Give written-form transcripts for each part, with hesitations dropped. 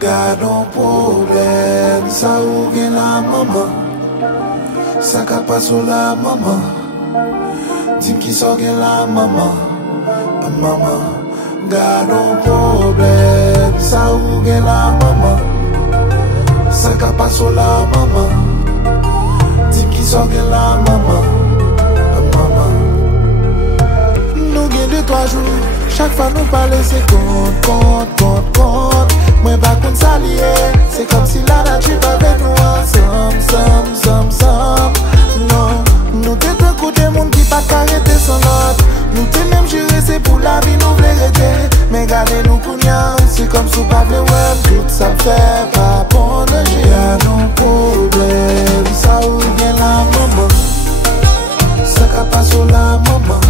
Gardons problème, ça ou bien la maman. Ça ka pas sur la maman. Dis qui sort la maman. Maman. Gardons problème, ça ou bien la maman. Ça ka pas sur la maman. Dis qui sort la maman. Maman. Nous gagnons 2-3 jours. Chaque fois nous parler c'est compte. Moi pas contre s'allier. C'est comme si la nature avait nous ensemble. Non, nous t'es un coup de monde qui pas arrêter sans l'autre. Nous t'es même juré c'est pour la vie nous voulons rester. Mais gardez nous cougnant, c'est comme sous pas de web. Tout ça me fait pas bon danger. Y'a nos problèmes, ça ou bien la maman. Ça ka pas sur la maman.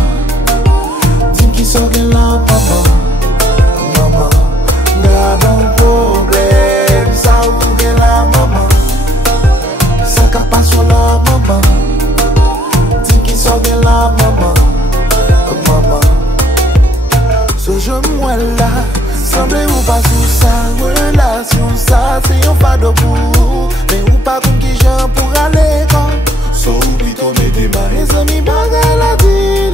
Dis qui sort la maman. Maman. Gardons problème, ça ou bien la maman. Ça ka pas sur la maman. Dis qui sort la maman. Maman. Ce jeu moi là, semble ou pas sous sa relation, ça c'est un fardeau pour vous. Mais ou pas comme qui j'en pour aller quand. So oublie ton médéma. Mes amis bagarre la dit.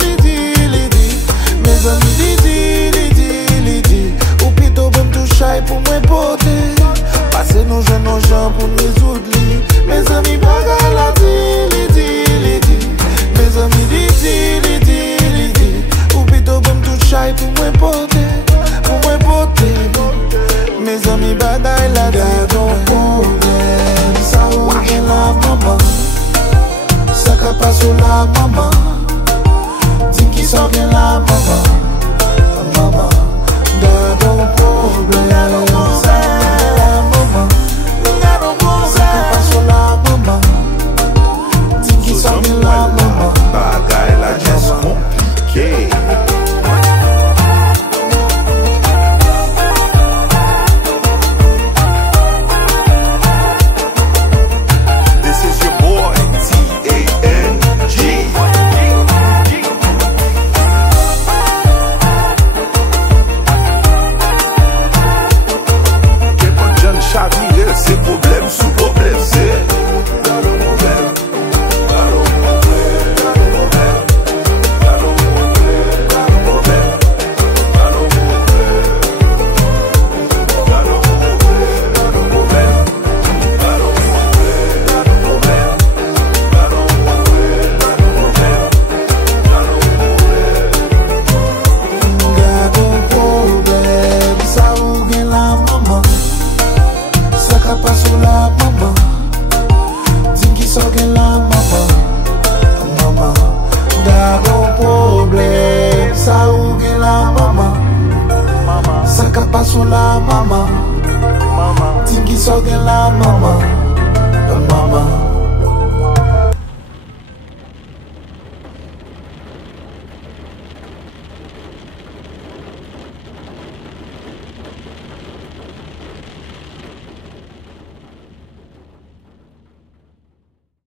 Mes amis dit. Ou plutôt bon touche pour moi porter. Passer nos jeunes aux gens pour nous oublier. Mes amis bagarre la dit. Mes amis dit. Ou plutôt bon touche pour moi porter. Mes amis bagarre la dit. Gardons problème, ça ou bien la maman. Ça ka pas sur la maman. Dis qui sort bien la maman. Maman. Gardons problème, ça ou bien la maman. Ça ka pas sur la maman. Dis qui sort bien la maman. Bagaille la just compliqué. C'est problème sous problème, c'est pas sur la maman. Dis qui sort la maman. Maman. Gardons problème, ça ou bien la maman. Ça ka pas sur la maman. Dis qui sort la maman.